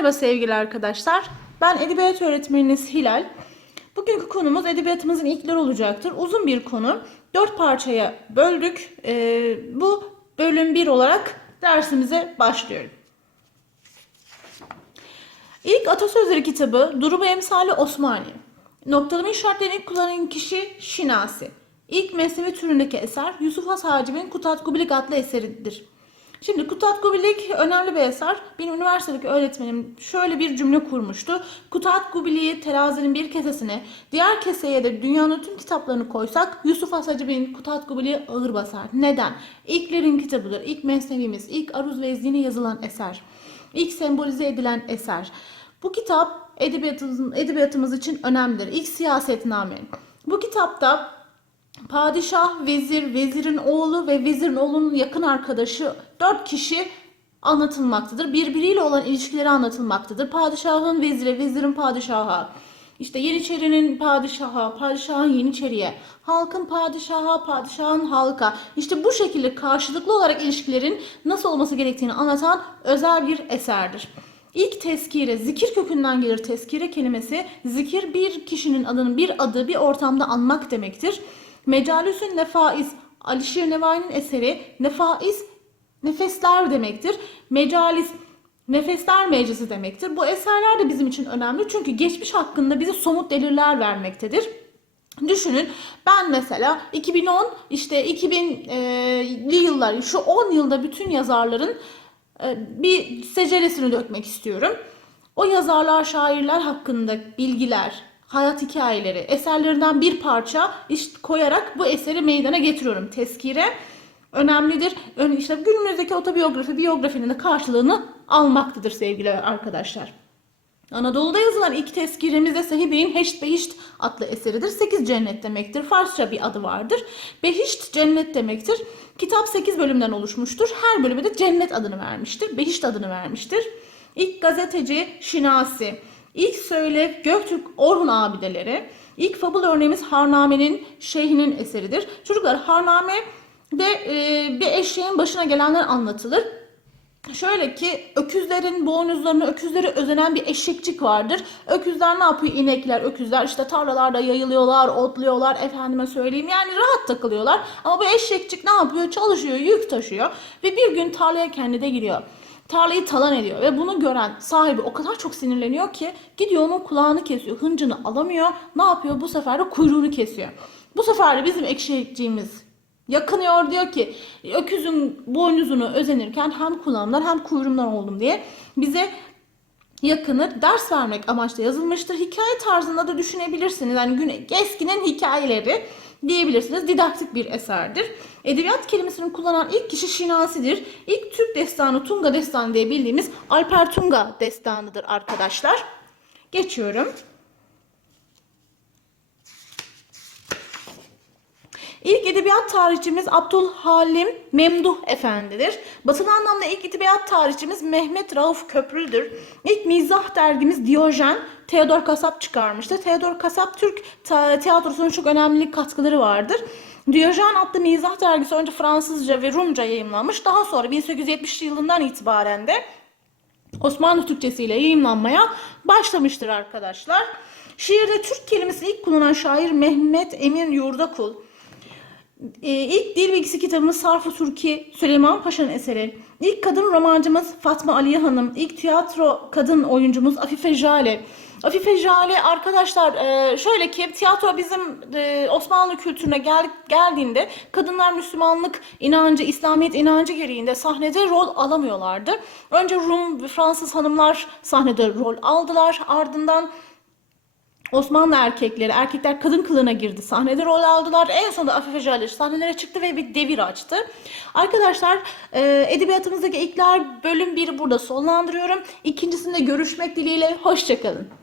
Merhaba sevgili arkadaşlar. Ben edebiyat öğretmeniniz Hilal. Bugünkü konumuz edebiyatımızın ilkleri olacaktır. Uzun bir konu. Dört parçaya böldük. Ee, bu bölüm bir olarak dersimize başlıyorum. İlk atasözleri kitabı Durumu Emsali Osmaniye. Noktalama işaretlerini kullanan kişi Şinasi. İlk mesnevi türündeki eser Yusuf Has Hacib'in Kutat Kubilik adlı eseridir. Şimdi Kutat Kubilik önemli bir eser. Benim üniversitedeki öğretmenim şöyle bir cümle kurmuştu. Kutat Kubilik'i terazinin bir kesesine, diğer keseye de dünyanın tüm kitaplarını koysak Yusuf Has Hacib'in Kutat Kubilik'i ağır basar. Neden? İlklerin kitabıdır. İlk mesnevimiz, ilk aruz ve ezdini yazılan eser. İlk sembolize edilen eser. Bu kitap edebiyatımız, edebiyatımız için önemlidir. İlk siyasetname. Bu kitapta padişah, vezir, vezirin oğlu ve vezirin oğlunun yakın arkadaşı dört kişi anlatılmaktadır. Birbiriyle olan ilişkileri anlatılmaktadır. Padişahın vezire, vezirin padişaha, işte Yeniçerinin padişaha, padişahın Yeniçeriye, halkın padişaha, padişahın halka. İşte bu şekilde karşılıklı olarak ilişkilerin nasıl olması gerektiğini anlatan özel bir eserdir. İlk tezkire, zikir kökünden gelir tezkire kelimesi. Zikir bir kişinin adını, bir adı bir ortamda anmak demektir. Mecalisün nefais, Alişir Nevai'nin eseri nefais, nefesler demektir. Mecalis, nefesler meclisi demektir. Bu eserler de bizim için önemli çünkü geçmiş hakkında bize somut deliller vermektedir. Düşünün ben mesela 2010 işte 2000'li yıllar şu 10 yılda bütün yazarların e, bir seceresini dökmek istiyorum. O yazarlar, şairler hakkında bilgiler, hayat hikayeleri, eserlerinden bir parça işte koyarak bu eseri meydana getiriyorum. Tezkire önemlidir. Ön, işte günümüzdeki otobiyografi, biyografinin de karşılığını almaktadır sevgili arkadaşlar. Anadolu'da yazılan ilk tezkiremiz de Sahibe'in Heşt Behişt adlı eseridir. Sekiz cennet demektir. Farsça bir adı vardır. Behişt cennet demektir. Kitap 8 bölümden oluşmuştur. Her bölüme de cennet adını vermiştir. Behişt adını vermiştir. İlk gazeteci Şinasi. İlk söylev Göktürk Orhun abideleri. İlk fabul örneğimiz Harname'nin şeyhinin eseridir. Çocuklar Harname de e, bir eşeğin başına gelenler anlatılır. Şöyle ki öküzlerin boynuzlarını öküzleri özenen bir eşekçik vardır. Öküzler ne yapıyor? İnekler, öküzler işte tarlalarda yayılıyorlar, otluyorlar efendime söyleyeyim. Yani rahat takılıyorlar. Ama bu eşekçik ne yapıyor? Çalışıyor, yük taşıyor ve bir gün tarlaya kendi de giriyor. Tarlayı talan ediyor ve bunu gören sahibi o kadar çok sinirleniyor ki gidiyor onun kulağını kesiyor, hıncını alamıyor. Ne yapıyor? Bu sefer de kuyruğunu kesiyor. Bu sefer de bizim eşekçiğimiz yakınıyor diyor ki öküzün boynuzunu özenirken hem kulağımdan hem kuyruğumdan oldum diye bize yakınır ders vermek amaçlı yazılmıştır. Hikaye tarzında da düşünebilirsiniz. Yani güne, eskinin hikayeleri diyebilirsiniz. Didaktik bir eserdir. Edebiyat kelimesini kullanan ilk kişi Şinasi'dir. İlk Türk destanı Tunga destanı diye bildiğimiz Alper Tunga destanıdır arkadaşlar. Geçiyorum. İlk edebiyat tarihçimiz Abdülhalim Memduh Efendidir. Batılı anlamda ilk edebiyat tarihçimiz Mehmet Rauf Köprülüdür. İlk mizah dergimiz Diyojen Theodor Kasap çıkarmıştır. Theodor Kasap Türk tiyatrosunun çok önemli katkıları vardır. Diyojen adlı mizah dergisi önce Fransızca ve Rumca yayımlanmış. Daha sonra 1870 yılından itibaren de Osmanlı Türkçesi ile yayımlanmaya başlamıştır arkadaşlar. Şiirde Türk kelimesini ilk kullanan şair Mehmet Emin Yurdakul. Ee, ilk dil bilgisi kitabımız Sarf-ı Süleyman Paşa'nın eseri. İlk kadın romancımız Fatma Aliye Hanım. İlk tiyatro kadın oyuncumuz Afife Jale. Afife Jale arkadaşlar e, şöyle ki tiyatro bizim e, Osmanlı kültürüne gel, geldiğinde kadınlar Müslümanlık inancı, İslamiyet inancı gereğinde sahnede rol alamıyorlardı. Önce Rum ve Fransız hanımlar sahnede rol aldılar. Ardından Osmanlı erkekleri, erkekler kadın kılığına girdi. Sahnede rol aldılar. En sonunda Afife Jale sahnelere çıktı ve bir devir açtı. Arkadaşlar e, edebiyatımızdaki ilkler bölüm 1'i burada sonlandırıyorum. İkincisinde görüşmek dileğiyle. Hoşçakalın.